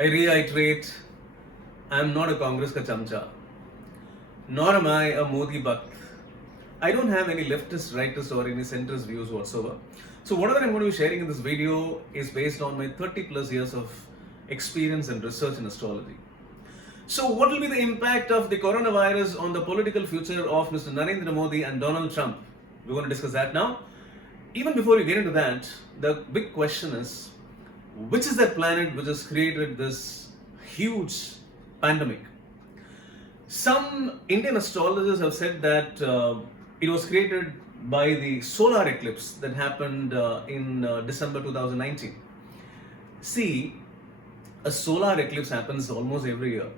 I reiterate, I am not a Congress ka chamcha, nor am I a Modi Bhakt. I don't have any leftist, rightist or any centrist views whatsoever. So whatever I'm going to be sharing in this video is based on my 30 plus years of experience and research in astrology. So what will be the impact of the coronavirus on the political future of Mr. Narendra Modi and Donald Trump? We're going to discuss that now. Even before we get into that, the big question is, which is that planet which has created this huge pandemic? Some Indian astrologers have said that it was created by the solar eclipse that happened in December 2019. See, a solar eclipse happens almost every year.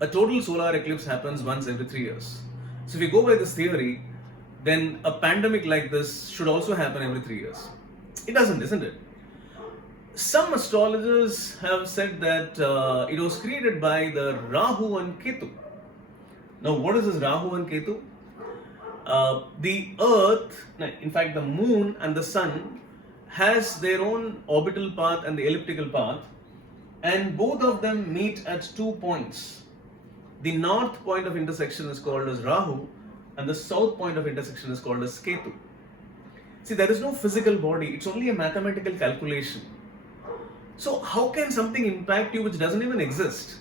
A total solar eclipse happens once every 3 years. So if you go by this theory, then a pandemic like this should also happen every 3 years. It doesn't, isn't it? Some astrologers have said that it was created by the Rahu and Ketu. Now, what is this Rahu and Ketu? The Earth, in fact, the Moon and the Sun has their own orbital path and the elliptical path, and both of them meet at 2 points. The north point of intersection is called as Rahu, and the south point of intersection is called as Ketu. See, there is no physical body, it's only a mathematical calculation. So how can something impact you which doesn't even exist?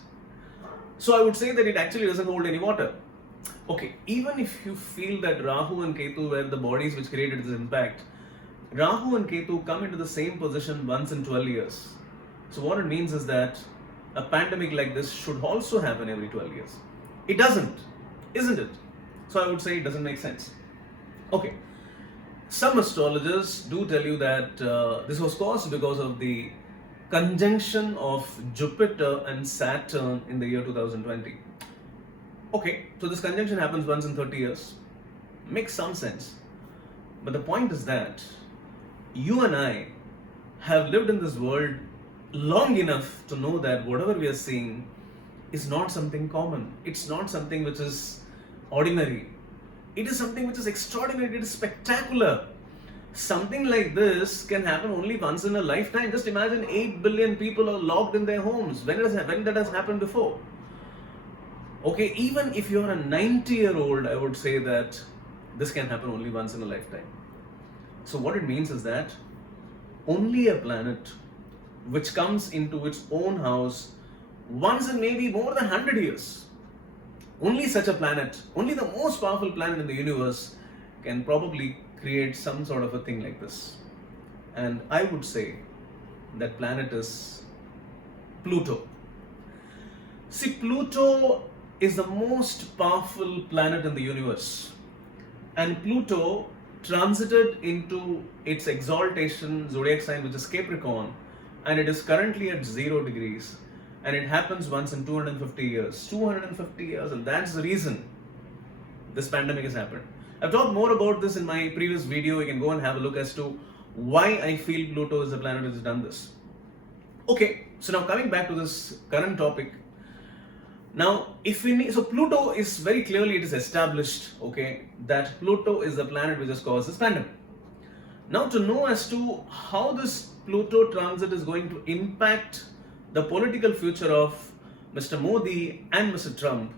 So I would say that it actually doesn't hold any water. Okay, even if you feel that Rahu and Ketu were the bodies which created this impact, Rahu and Ketu come into the same position once in 12 years. So what it means is that a pandemic like this should also happen every 12 years. It doesn't, isn't it? So I would say it doesn't make sense. Okay, some astrologers do tell you that this was caused because of the conjunction of Jupiter and Saturn in the year 2020. Okay, so this conjunction happens once in 30 years. Makes some sense. But the point is that you and I have lived in this world long enough to know that whatever we are seeing is not something common. It's not something which is ordinary. It is something which is extraordinary. It is spectacular. Something like this can happen only once in a lifetime. Just imagine 8 billion people are locked in their homes. When that has happened before? Okay, even if you're a 90-year-old, I would say that this can happen only once in a lifetime. So what it means is that only a planet which comes into its own house once in maybe more than 100 years, only such a planet, only the most powerful planet in the universe can probably create some sort of a thing like this. And I would say that planet is Pluto. See, Pluto is the most powerful planet in the universe. And Pluto transited into its exaltation zodiac sign, which is Capricorn, and it is currently at 0 degrees. And it happens once in 250 years. 250 years, and that's the reason this pandemic has happened. I've talked more about this in my previous video. You can go and have a look as to why I feel Pluto is the planet which has done this. Okay, so now coming back to this current topic. Now, so Pluto is very clearly, it is established, okay, that Pluto is the planet which has caused this pandemic. Now, to know as to how this Pluto transit is going to impact the political future of Mr. Modi and Mr. Trump,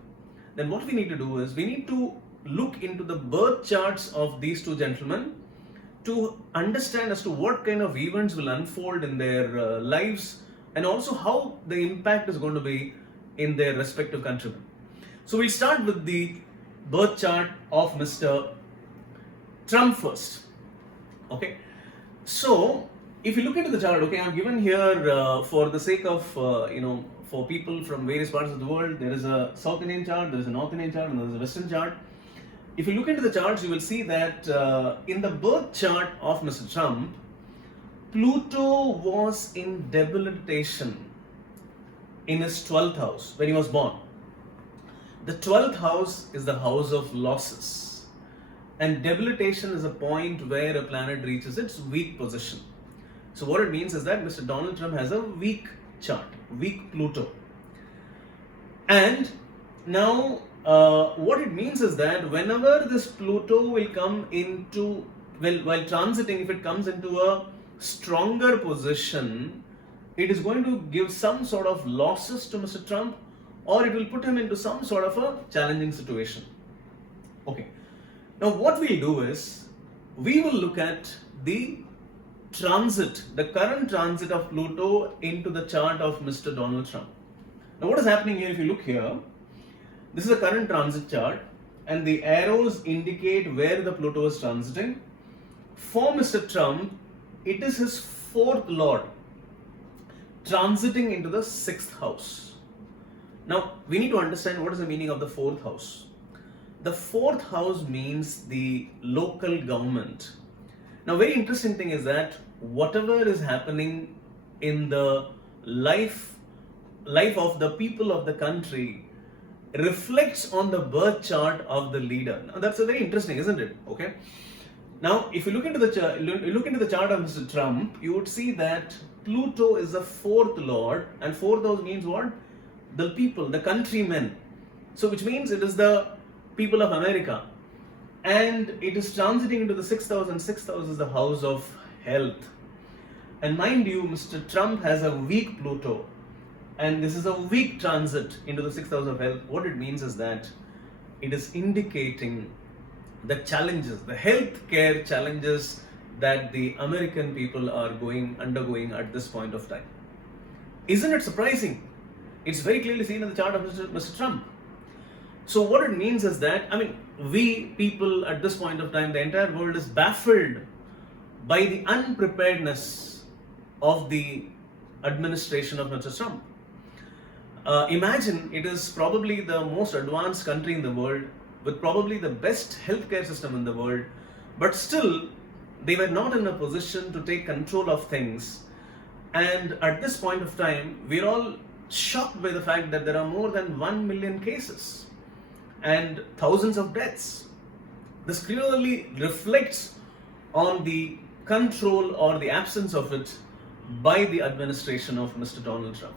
then what we need to do is we need to look into the birth charts of these two gentlemen to understand as to what kind of events will unfold in their lives, and also how the impact is going to be in their respective countrymen. So we'll start with the birth chart of Mr. Trump first. Okay, so if you look into the chart, okay, I'm given here for the sake of for people from various parts of the world. There is a South Indian chart, there is a North Indian chart, and there is a Western chart. If you look into the charts, you will see that in the birth chart of Mr. Trump, Pluto was in debilitation in his 12th house when he was born. The 12th house is the house of losses, and debilitation is a point where a planet reaches its weak position. So what it means is that Mr. Donald Trump has a weak chart, weak Pluto. And now what it means is that whenever this Pluto will come into, while transiting, if it comes into a stronger position, it is going to give some sort of losses to Mr. Trump, or it will put him into some sort of a challenging situation. Okay. Now what we'll do is, we will look at the current transit of Pluto into the chart of Mr. Donald Trump. Now what is happening here, if you look here, this is a current transit chart and the arrows indicate where the Pluto is transiting. For Mr. Trump, it is his fourth lord transiting into the 6th house. Now we need to understand what is the meaning of the 4th house. The 4th house means the local government. Now very interesting thing is that whatever is happening in the life of the people of the country reflects on the birth chart of the leader. Now that's a very interesting, isn't it? Okay. Now if you look into the chart of Mr. Trump, you would see that Pluto is the 4th lord, and 4th house means what? The people, the countrymen. So which means it is the people of America, and it is transiting into the 6th house, and 6th house is the house of health. And mind you, Mr. Trump has a weak Pluto, and this is a weak transit into the 6th house of health. What it means is that it is indicating the challenges, the healthcare challenges that the American people are undergoing at this point of time. Isn't it surprising? It's very clearly seen in the chart of Mr. Trump. So what it means is that, we people at this point of time, the entire world is baffled by the unpreparedness of the administration of Mr. Trump. Imagine, it is probably the most advanced country in the world with probably the best healthcare system in the world, but still they were not in a position to take control of things. And at this point of time, we're all shocked by the fact that there are more than 1 million cases and thousands of deaths. This clearly reflects on the control or the absence of it by the administration of Mr. Donald Trump.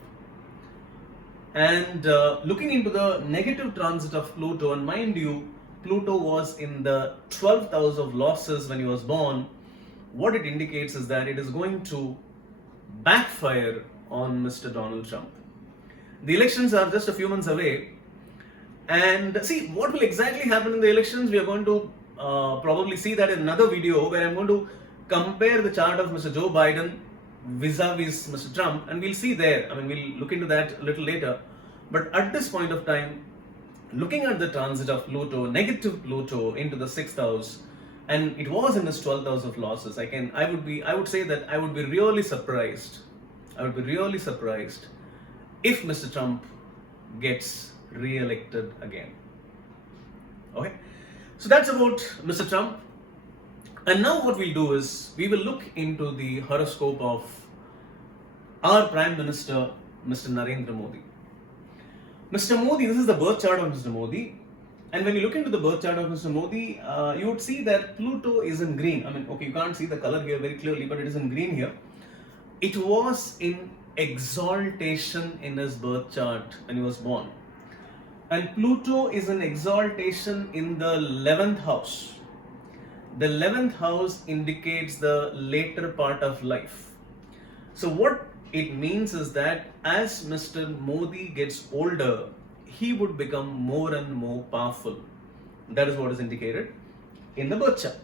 And looking into the negative transit of Pluto, and mind you, Pluto was in the 12th house of losses when he was born. What it indicates is that it is going to backfire on Mr. Donald Trump. The elections are just a few months away, and see what will exactly happen in the elections. We are going to probably see that in another video, where I'm going to compare the chart of Mr. Joe Biden vis-a-vis Mr. Trump, and we'll see there. We'll look into that a little later. But at this point of time, looking at the transit of Pluto, negative Pluto into the 6th house, and it was in his 12th house of losses, I would say that I would be really surprised. If Mr. Trump gets re-elected again. Okay, so that's about Mr. Trump. And now what we'll do is, we will look into the horoscope of our Prime Minister, Mr. Narendra Modi. Mr. Modi, this is the birth chart of Mr. Modi. And when you look into the birth chart of Mr. Modi, you would see that Pluto is in green. You can't see the color here very clearly, but it is in green here. It was in exaltation in his birth chart when he was born. And Pluto is in exaltation in the 11th house. The 11th house indicates the later part of life. So what it means is that as Mr. Modi gets older, he would become more and more powerful. That is what is indicated in the birth chart.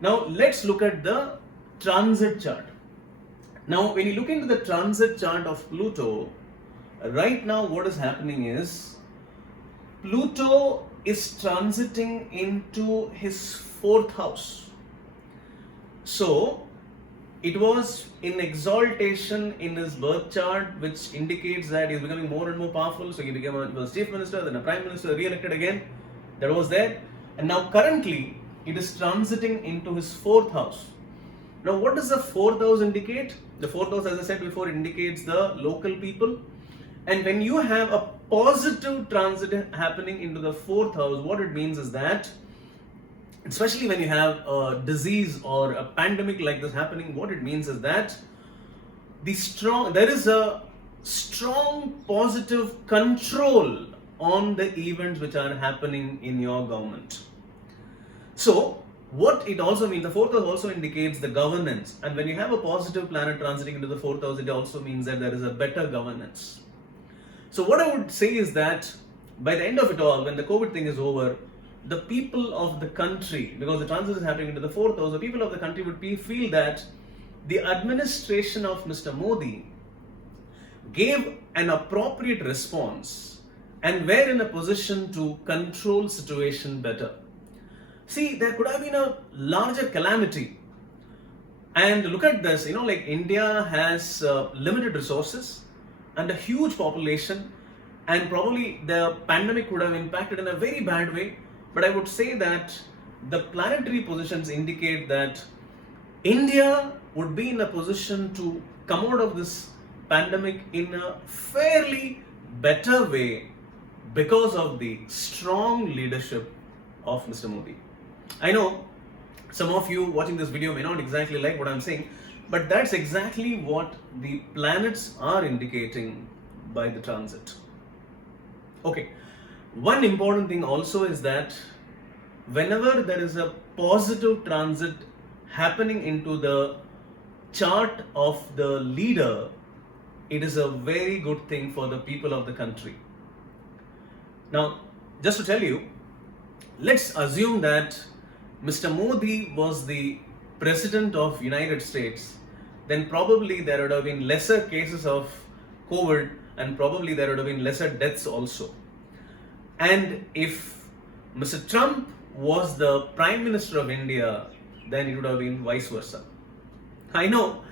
Now let's look at the transit chart. Now when you look into the transit chart of Pluto, right now what is happening is, Pluto is transiting into his 4th house. So it was in exaltation in his birth chart, which indicates that he's becoming more and more powerful. So he became a chief minister, then a prime minister, re-elected again. That was there. And now currently it is transiting into his 4th house. Now what does the 4th house indicate? The 4th house, as I said before, indicates the local people. And when you have a positive transit happening into the 4th house, what it means is that, especially when you have a disease or a pandemic like this happening, what it means is that there is a strong positive control on the events which are happening in your government. So what it also means, the fourth house also indicates the governance. And when you have a positive planet transiting into the fourth house, it also means that there is a better governance. So what I would say is that by the end of it all, when the COVID thing is over, the people of the country, because the transit is happening into the fourth house, the people of the country would feel that the administration of Mr. Modi gave an appropriate response and were in a position to control situation better. See, there could have been a larger calamity. And look at this, like India has limited resources and a huge population, and probably the pandemic would have impacted in a very bad way. But I would say that the planetary positions indicate that India would be in a position to come out of this pandemic in a fairly better way because of the strong leadership of Mr. Modi. I know some of you watching this video may not exactly like what I'm saying, but that's exactly what the planets are indicating by the transit. Okay, one important thing also is that whenever there is a positive transit happening into the chart of the leader, it is a very good thing for the people of the country. Now, just to tell you, let's assume that Mr. Modi was the president of United States, then probably there would have been lesser cases of COVID and probably there would have been lesser deaths also. And if Mr. Trump was the Prime Minister of India, then it would have been vice versa. I know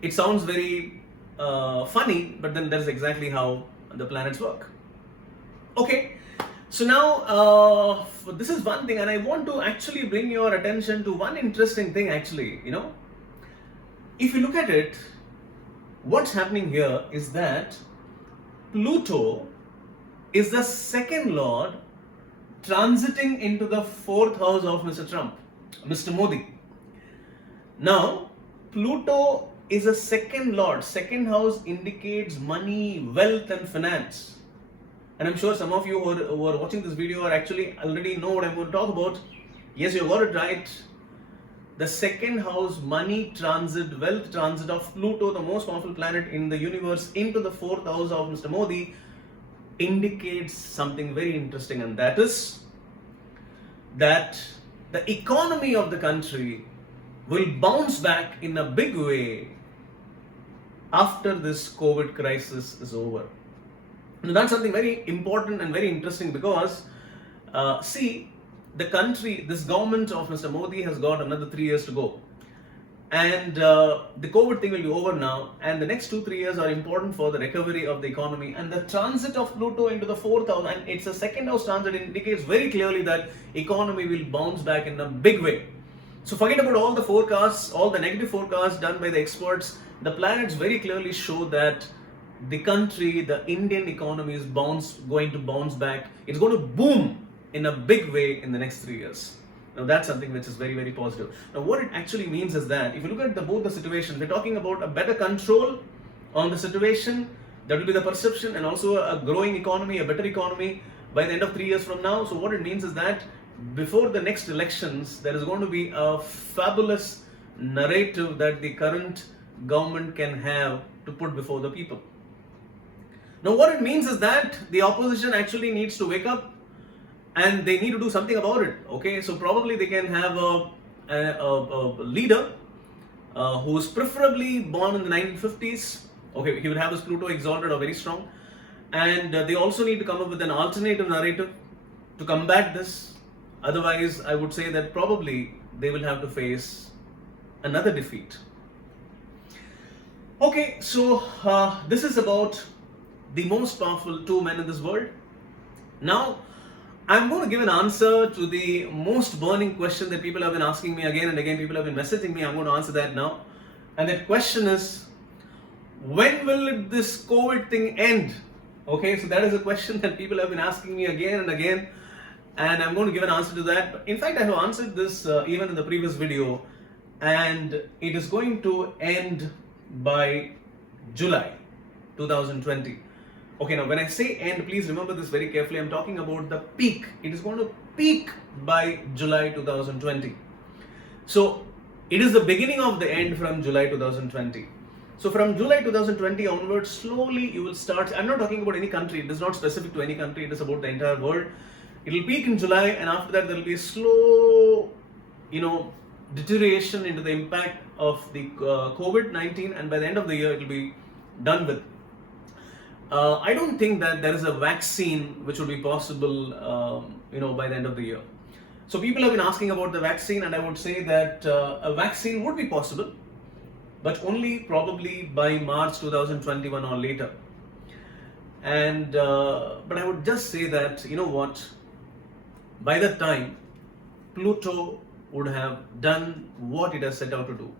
it sounds very funny, but then that's exactly how the planets work. Okay, so now this is one thing, and I want to actually bring your attention to one interesting thing actually, If you look at it, what's happening here is that Pluto is the second lord transiting into the fourth house of Mr. Trump, Mr. Modi. Now, Pluto is a second lord. Second house indicates money, wealth and finance. And I'm sure some of you who are watching this video are actually already know what I'm going to talk about. Yes, you got it right. The second house, money transit, wealth transit of Pluto, the most powerful planet in the universe, into the fourth house of Mr. Modi indicates something very interesting, and that is that the economy of the country will bounce back in a big way after this COVID crisis is over. Now, that's something very important and very interesting because, see, the country, this government of Mr. Modi has got another 3 years to go. And the COVID thing will be over now, and the next 2-3 years are important for the recovery of the economy. And the transit of Pluto into the fourth house, and it's a second house transit, indicates very clearly that economy will bounce back in a big way. So forget about all the forecasts, all the negative forecasts done by the experts. The planets very clearly show that the country, the Indian economy is going to bounce back. It's going to boom in a big way in the next 3 years. Now that's something which is very, very positive. Now what it actually means is that if you look at both the situations, we're talking about a better control on the situation. That will be the perception, and also a growing economy, a better economy by the end of 3 years from now. So what it means is that before the next elections, there is going to be a fabulous narrative that the current government can have to put before the people. Now what it means is that the opposition actually needs to wake up and they need to do something about it. Okay, so probably they can have a leader who is preferably born in the 1950s. Okay, he would have his Pluto exalted or very strong, and they also need to come up with an alternative narrative to combat this. Otherwise, I would say that probably they will have to face another defeat. Okay, so this is about the most powerful two men in this world. Now, I'm going to give an answer to the most burning question that people have been asking me again and again. People have been messaging me. I'm going to answer that now. And that question is, when will this COVID thing end? Okay, so that is a question that people have been asking me again and again. And I'm going to give an answer to that. In fact, I have answered this even in the previous video. And it is going to end by July 2020. Okay, now when I say end, please remember this very carefully. I'm talking about the peak. It is going to peak by July 2020. So it is the beginning of the end from July 2020. So from July 2020 onwards, slowly you will start. I'm not talking about any country. It is not specific to any country. It is about the entire world. It will peak in July, and after that there will be a slow, deterioration into the impact of the COVID-19, and by the end of the year it will be done with. I don't think that there is a vaccine which will be possible, by the end of the year. So people have been asking about the vaccine, and I would say that a vaccine would be possible, but only probably by March 2021 or later. And but I would just say that, by that time, Pluto would have done what it has set out to do.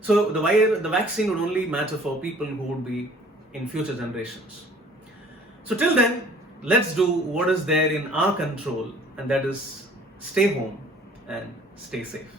So the vaccine would only matter for people who would be in future generations. So till then, let's do what is there in our control, and that is stay home and stay safe.